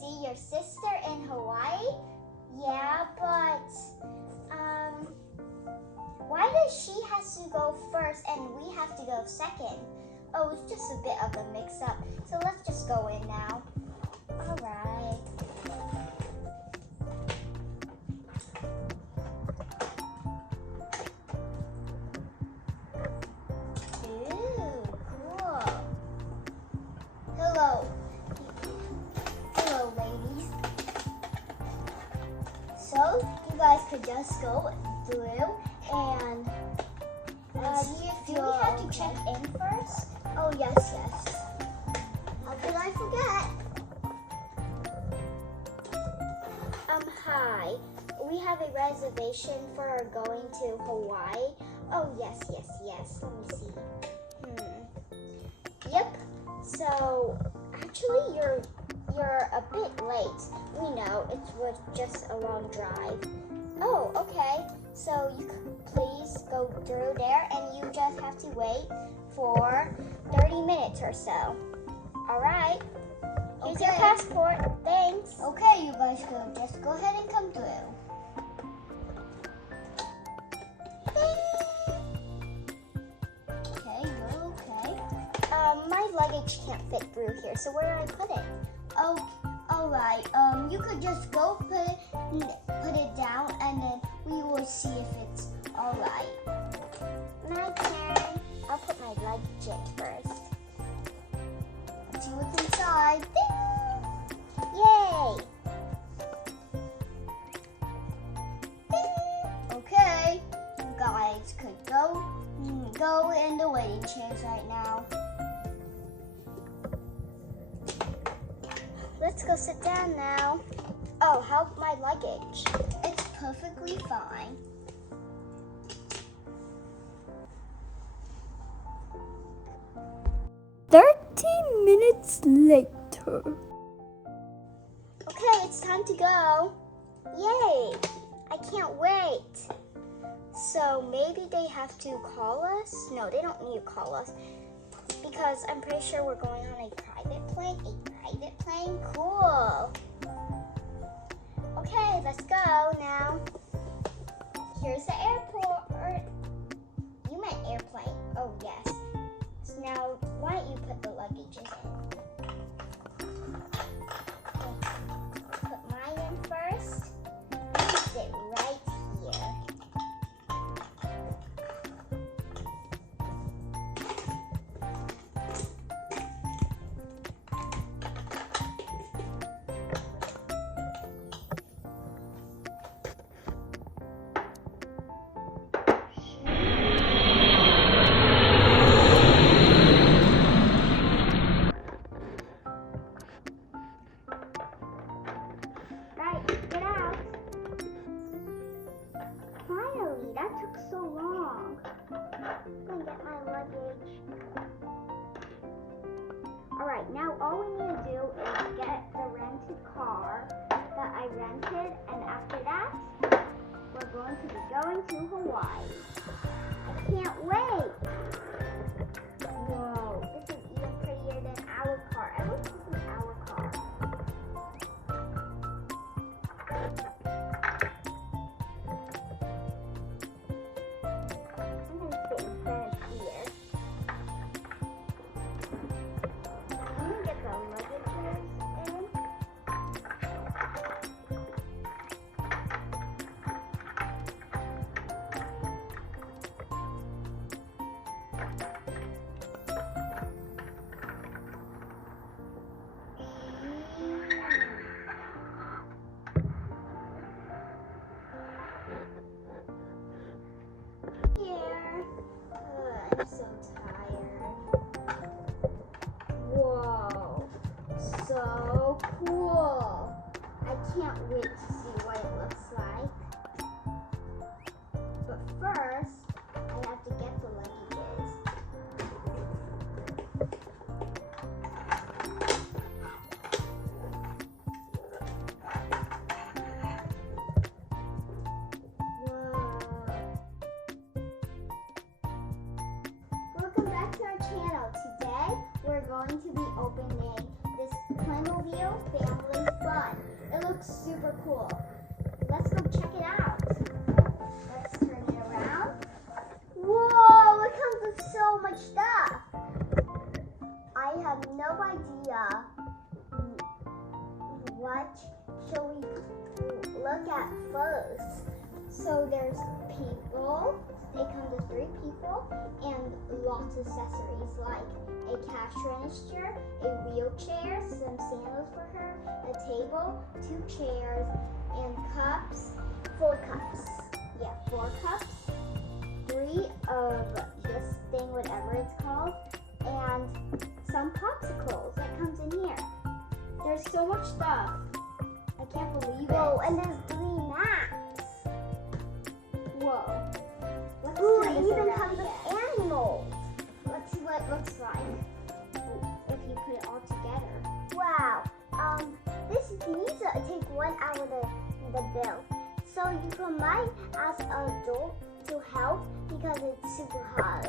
see your sister in Hawaii? Yeah, but why does she has to go first and we have to go second? Oh, it's just a bit of a mix-up. So let's just go in now. All right. Ooh, cool. Hello. Hello, ladies. So you guys could just go through and do we have to check in first? Oh, yes. How could I forget? Hi. We have a reservation for going to Hawaii. Oh, yes. Let me see. Yep. So, actually, you're a bit late. We know it was just a long drive. Oh, okay. So you can please go through there and you just have to wait for 30 minutes or so. All right. Here's your passport. Thanks. Okay, you guys can just go ahead and come through. Okay, you're okay. My luggage can't fit through here, so where do I put it? Oh, all right. You could just go put it down, and then we will see if it's all right. My turn. I'll put my luggage in first. Let's see what's inside. Ding! Yay! Ding! Okay, you guys could go in the waiting chairs right now. Let's go sit down now. Oh, how's my luggage? It's perfectly fine. Minutes later. Okay, it's time to go. Yay! I can't wait. So maybe they have to call us? No, they don't need to call us because I'm pretty sure we're going on a private plane. A private plane? Cool. Okay, let's go now. Here's the airport. You meant airplane. Oh, yes. So now, why don't you put the luggage in? Put mine in first. Sit right here. Get out. Finally, that took so long. I'm gonna get my luggage. Alright, now all we need to do is get the rented car that I rented, and after that, we're going to be going to Hawaii. I can't wait. Whoa, this is even prettier than our car. I wish this was our car. I'm so tired. Whoa, so cool. I can't wait to see what it looks like. But first, I have to get the luggages. Welcome back to our channel. Today we're going to be opening this PlayMobil family fun. It looks super cool. Let's go check it out. Let's turn it around. Whoa, it comes with so much stuff. I have no idea. What shall we look at first? So there's people. It comes with 3 people and lots of accessories like a cash register, a wheelchair, some sandals for her, a table, 2 chairs, and cups. 4 cups. Yeah, 4 cups. 3 of this thing, whatever it's called, and some popsicles that comes in here. There's so much stuff. I can't believe it. Whoa, and there's 3 mats. Whoa. Ooh, it even comes with animals. Let's see what it looks like if you put it all together. Wow. This needs to take 1 hour the bill. So you can might ask an adult to help because it's super hard.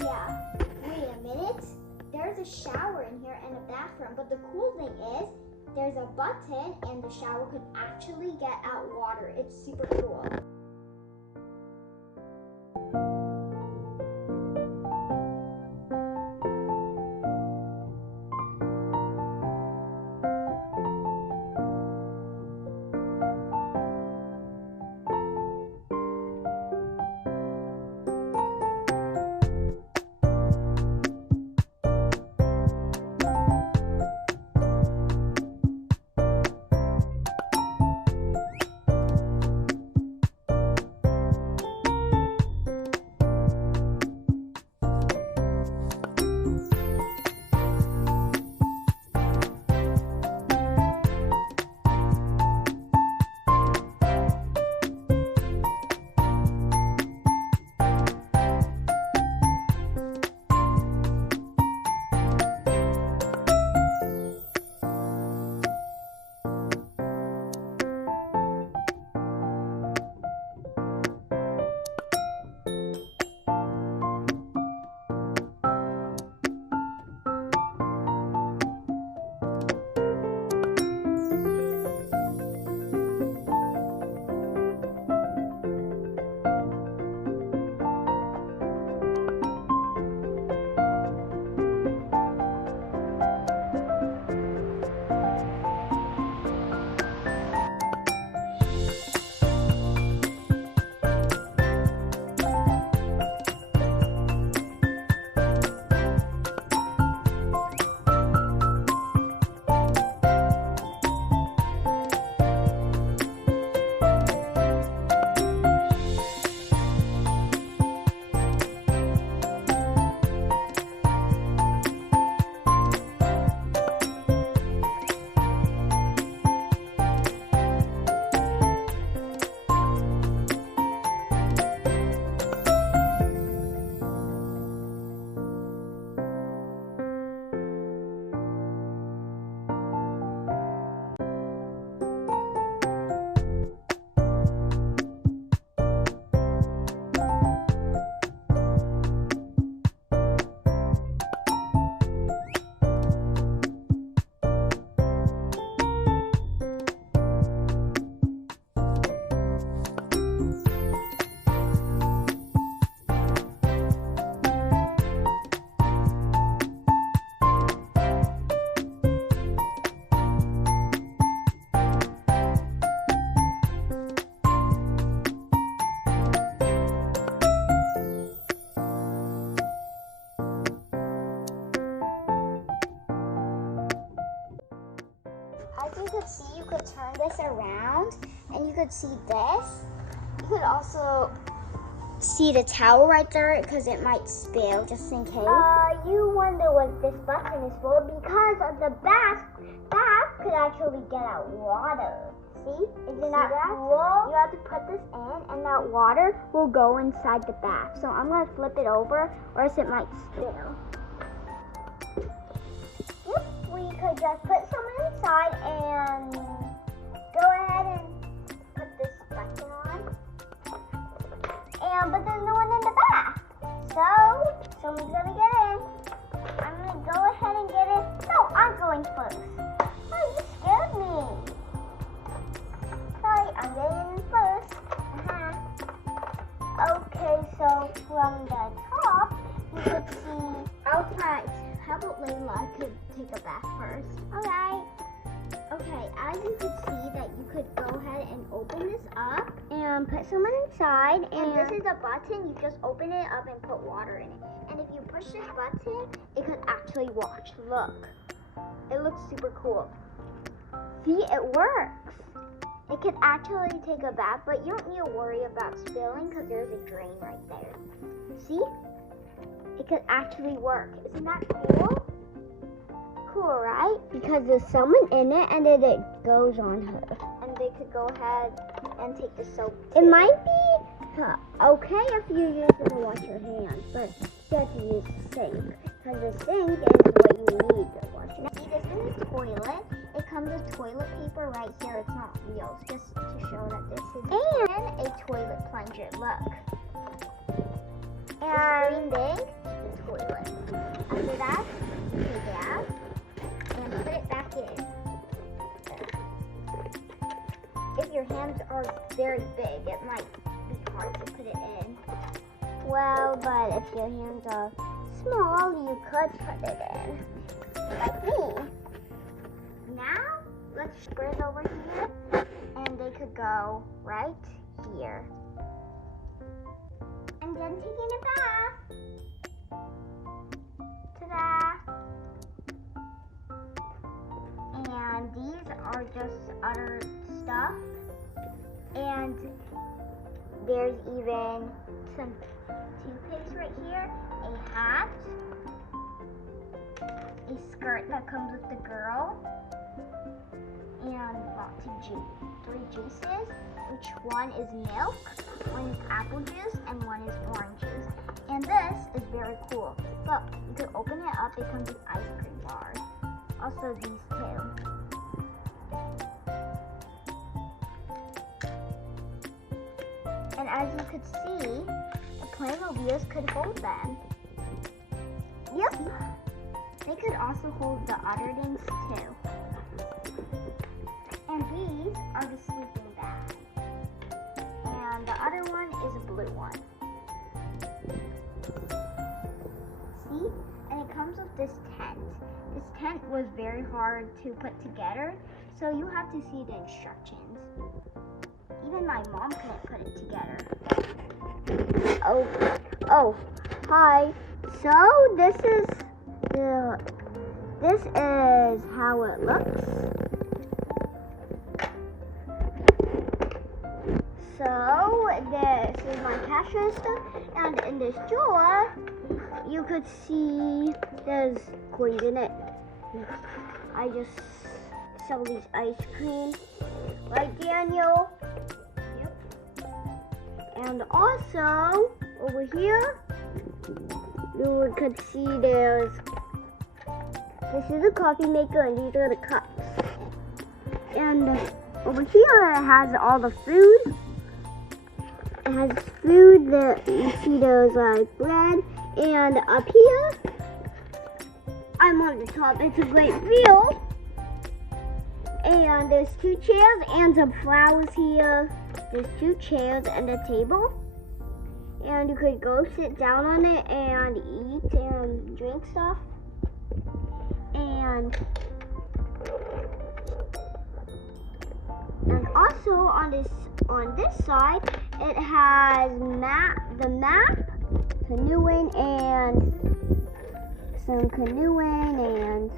Yeah. Wait a minute. There's a shower in here and a bathroom, but the cool thing is there's a button and the shower could actually get out water. It's super cool. You could turn this around and you could see this. You could also see the towel right there because it might spill just in case. You wonder what this button is for because of the bath could actually get out water. See? Isn't that cool? You have to put this in and that water will go inside the bath. So I'm going to flip it over or else it might spill. Yep, we could just put some inside and go ahead and put this button on. But there's no one in the bath. So someone's gonna get in. I'm gonna go ahead and get it. No, I'm going first. Oh, you scared me. from the top, you could see outside. How about Layla could take a bath first? Alright. Okay, as you could see that you could go ahead and open this up and put someone inside. And this is a button. You just open it up and put water in it. And if you push this button, it could actually wash. Look. It looks super cool. See, it works. It could actually take a bath, but you don't need to worry about spilling because there's a drain right there. See? It could actually work. Isn't that cool? Cool, right? Because there's someone in it and then it goes on her. And they could go ahead and take the soap too. It might be okay if you use it to wash your hands, but you have to use the sink. Because the sink is what you need to wash your hands. See, this is the toilet. It comes with toilet paper right here. It's not real. It's just to show that this is. And a toilet plunger. Look. And big, the toilet. After that, take it out and put it back in. If your hands are very big, it might be hard to put it in. Well, but if your hands are small, you could put it in. Like me. Now, let's spread over here, and they could go right here. And then taking a bath. Ta-da! And these are just other stuff. And there's even some toothpaste right here, a hat, a skirt that comes with the girl, and lots of three juices. Which one is milk, one is apple juice, and one is orange juice. And this is very cool. Look, you can open it up. It comes with ice cream bars. Also these two. And as you could see, the PlayMobiles could hold them. Yep. They could also hold the other things too. And these are the sleeping bags. And the other one is a blue one. See? And it comes with this tent. This tent was very hard to put together, so you have to see the instructions. Even my mom couldn't put it together. Oh, hi. So this is how it looks. So this is my cash register, and in this drawer, you could see there's coins in it. I just sell these ice cream, right, Daniel? Yep. And also over here, you could see this is a coffee maker, and these are the cups. And over here, it has all the food. It has food that you see those like bread, and up here I'm on the top. It's a great view, and there's two chairs and some flowers here. There's two chairs and a table, and you could go sit down on it and eat and drink stuff. And also on this side, it has the map, canoeing, and some canoeing and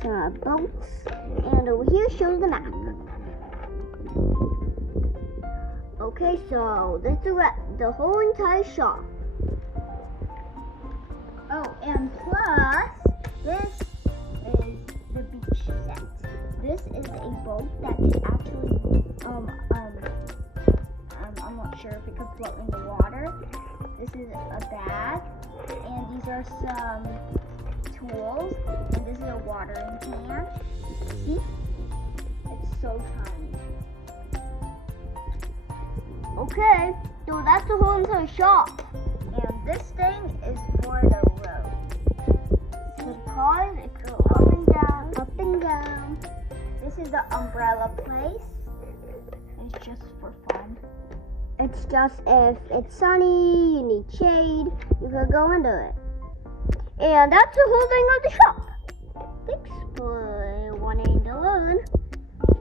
some boats. And over here shows the map. Okay, so this is the whole entire shop. Oh, and plus this is the beach set. This is a boat that could actually I'm not sure if it could float in the water. This is a bag, and these are some tools, and this is a watering can. See? It's so tiny. Okay, so that's the whole entire shop. And this thing is for the road. The cars, it go up and down, up and down. This is the umbrella place. It's just for fun. It's just if it's sunny, you need shade, you could go under it. And that's the whole thing of the shop. Thanks for wanting to learn.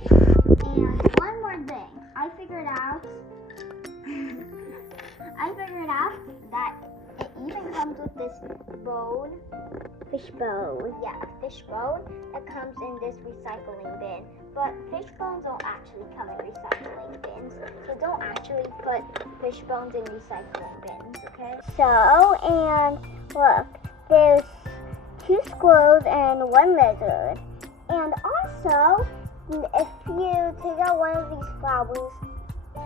And one more thing. I figured out that it even comes with this bone. Fish bone. Yeah, a fish bone that comes in this recycling bin. But fish bones don't actually come in recycling bins. So don't actually put fish bones in recycling bins, okay? So, and look, there's 2 squirrels and 1 lizard. And also, if you take out one of these flowers,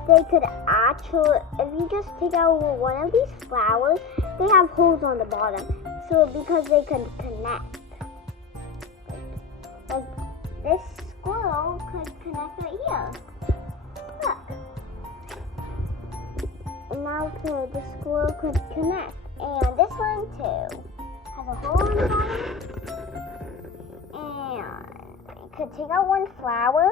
they could actually, if you just take out one of these flowers, they have holes on the bottom. So because they could connect. Like this squirrel could connect right here. Look. And now the squirrel could connect. And this one too has a hole in the bottom. And you could take out 1 flower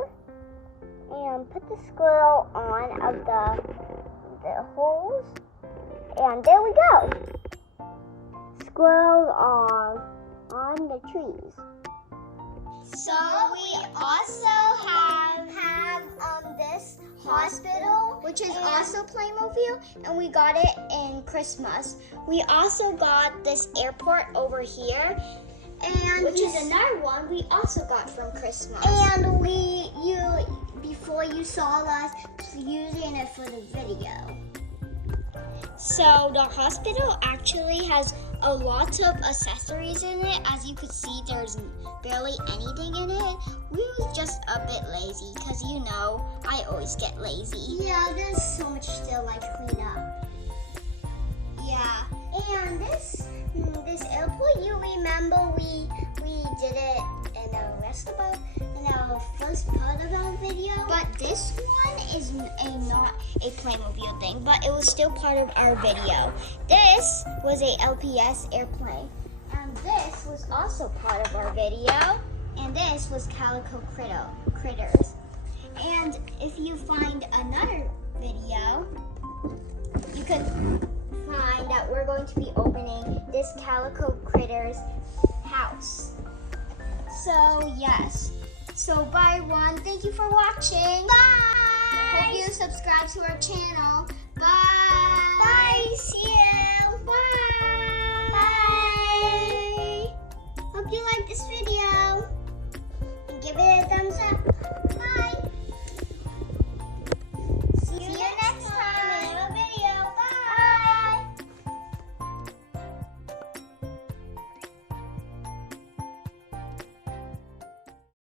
and put the squirrel on of the holes. And there we go. Squirrels are on the trees. So we also have this hospital, which is also PlayMobil, and we got it in Christmas. We also got this airport over here, and which is another one we also got from Christmas. And before you saw us using it for the video. So the hospital actually has a lot of accessories in it. As you could see, there's barely anything in it. We was just a bit lazy because I always get lazy. Yeah, there's so much still clean up. Yeah, and this airport, you remember we did it in our first part of our video. But this one is not a PlayMobil thing, but it was still part of our video. This was a LPS airplane, and this was also part of our video, and this was Calico Critters. And if you find another video, you could find that we're going to be opening this Calico Critters house. So yes. So bye everyone. Thank you for watching. Bye. Hope you subscribe to our channel. Bye. Bye. See you.